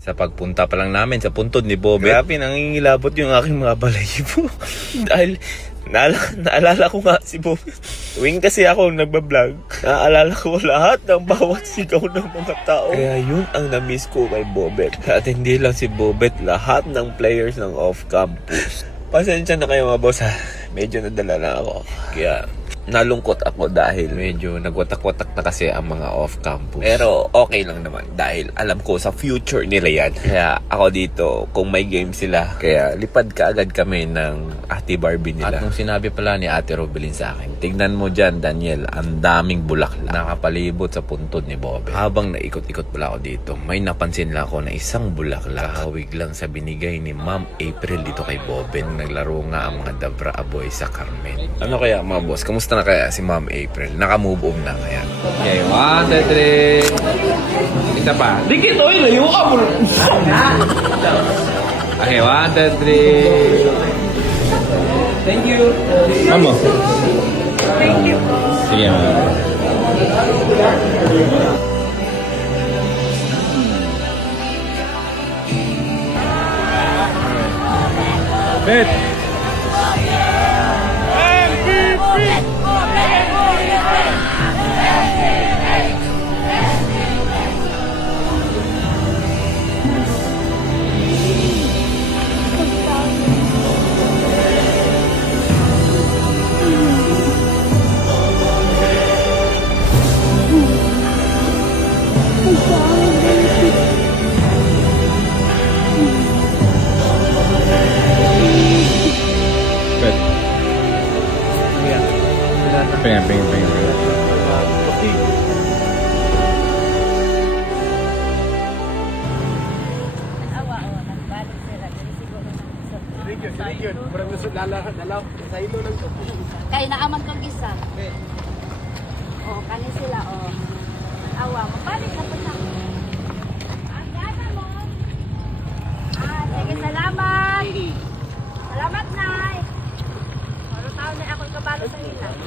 Sa pagpunta pa lang namin sa puntod ni Bobet, grabe nangingilabot yung aking mga balahibo. Dahil naalala ko nga si Bobet. Tuwing kasi ako nagbablog, naalala ko lahat ng bawat sigaw ng mga tao. Kaya yun ang na-miss ko kay Bobet. At hindi lang si Bobet, lahat ng players ng off-campus. Pasensya na kayo mga boss ha. Medyo nadala na ako. Kaya nalungkot ako dahil medyo nagwatak-watak na kasi ang mga off-campus. Pero okay lang naman dahil alam ko sa future nila yan. Kaya ako dito, kung may game sila, kaya lipad ka agad kami ng Ate Barbie nila. At nung sinabi pala ni Ate Robilin sa akin, tignan mo dyan Daniel, ang daming bulaklak nakapalibot sa puntod ni Bobet. Habang naikot-ikot pala ako dito, may napansin lang ako na isang bulaklak hawig lang sa binigay ni Ma'am April dito kay Bobet. Naglaro nga ang mga Dabra Aboy sa Carmen. Ano kaya mga boss, kamusta na kaya si Ma'am April? Naka-move on na kaya? Okay, 1, 2, 3. Isa pa. Dikit, oy, layo ka bro. Okay, 1, 2, 3. Thank you. Mamo. Thank you. Sige, ma'am. Bet. Pengen. Kaya naaman kong isa. Oo, kani sila, oo. Awa, mabalik na po na. Ang gana mo. Sige, salamat. Salamat, Nay. Ano taon na ako kabalo sa ilang.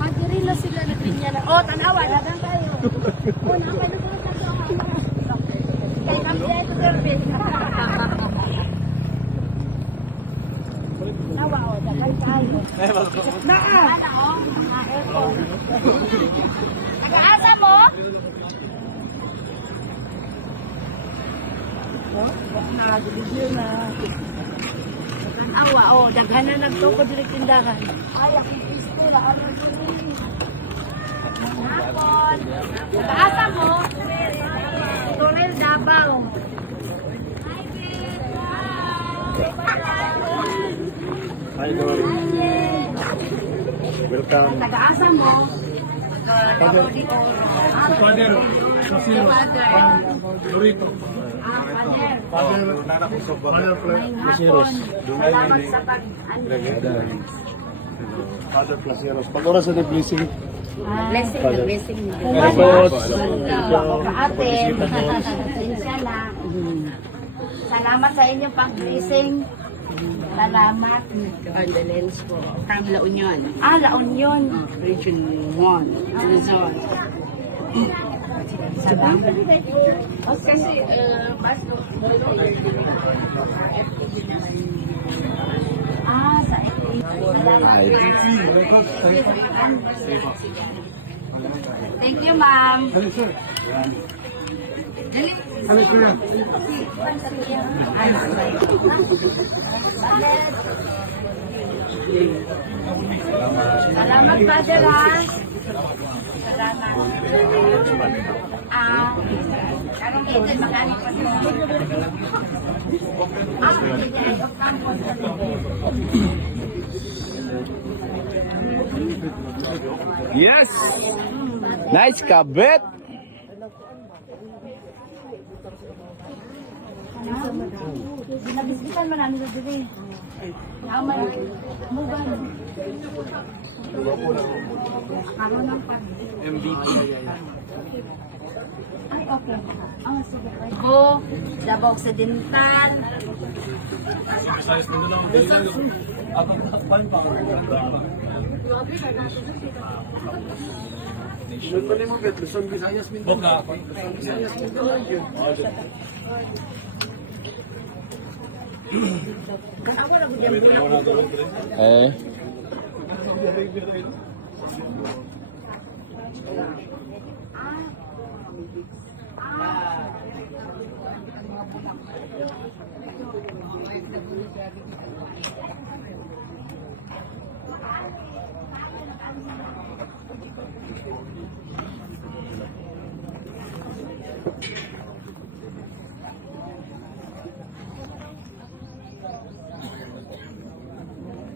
Magdirila sila na pinya na. Oh, tanawa, lagang tayo. Oh, nakapalugod na sa kaya namin ito service. Nawa, oh, dagan tayo. Naa! Oh, mga aircon. Nag-aasa mo? Nag-video na. Awa, oh, daghan na nagtuko direct tindahan. Ay, ang isko na. Hapon. Nag-aasa mo? Turel Davao. Hi, Dory. Welcome. Nag-aasa mo? Father. Father. Dorito. Father. Father. Father. Hapon. Salamat sa Father Placeros. Pag oras sa blessing. blessing na blessing. Kaatin. Pasensya na. Salamat sa inyong pag-blessing. Salamat. Condolence po. From La Union. La Union. Region 1. Luzon. Salamat. Kasi, Sa Thank you, ma'am. Salamat, Father, ha? Salamat. Karong ito, magkano pa sila? Yes! Nice kabet! Binabisbitan mo namin sa dili. Naman, mugan. Ako ng pag. MVP. Ay, okay. Sige. Go, Davao Occidental. Eh.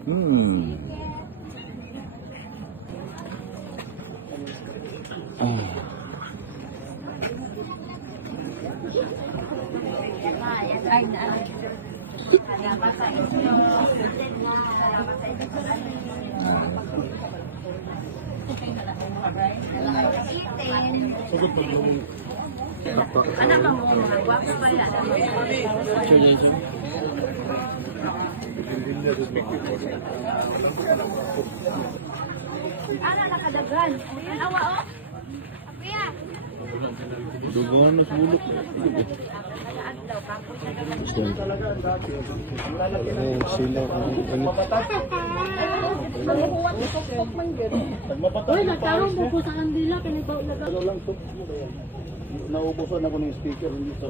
Hmm. Anak mo mga guwapo pa yan. Ana nakadagan. Ang awa oh. Kuya. Dugungan na sa bulok. Adlaw ka po sa Uy, nagtarong po po sa kandila, kinibaw na Naubusan ako ng speaker, hindi sa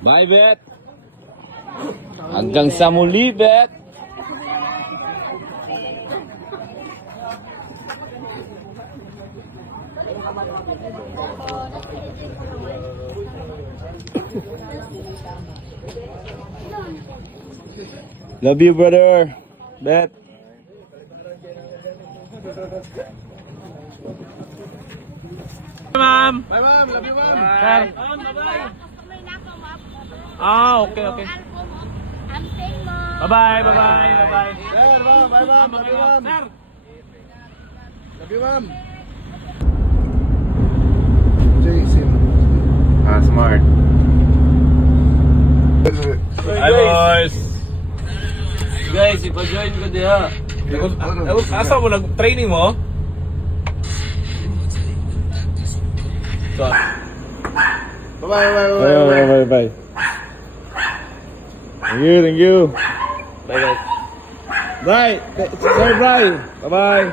Bye, Bet. Hanggang sa muli, Bet. Love you, brother. Bet. Ma'am. Bye ma'am, love you ma'am. Sir. Ah, okay. Amping mo. Bye-bye. Bye-bye. Sir, ma'am, bye ma'am, love you ma'am. Love you ma'am. Ah, smart. Hi, boys. Guys, ipa-join ko diha. Asa mo nag-training mo? Bye. Thank you. Bye, guys. Bye. Sir, bye. Bye-bye.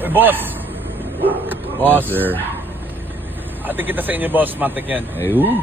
Hey, boss. Boss. Sir. Ate kita sa inyo, boss. Mantik yan. Ayun.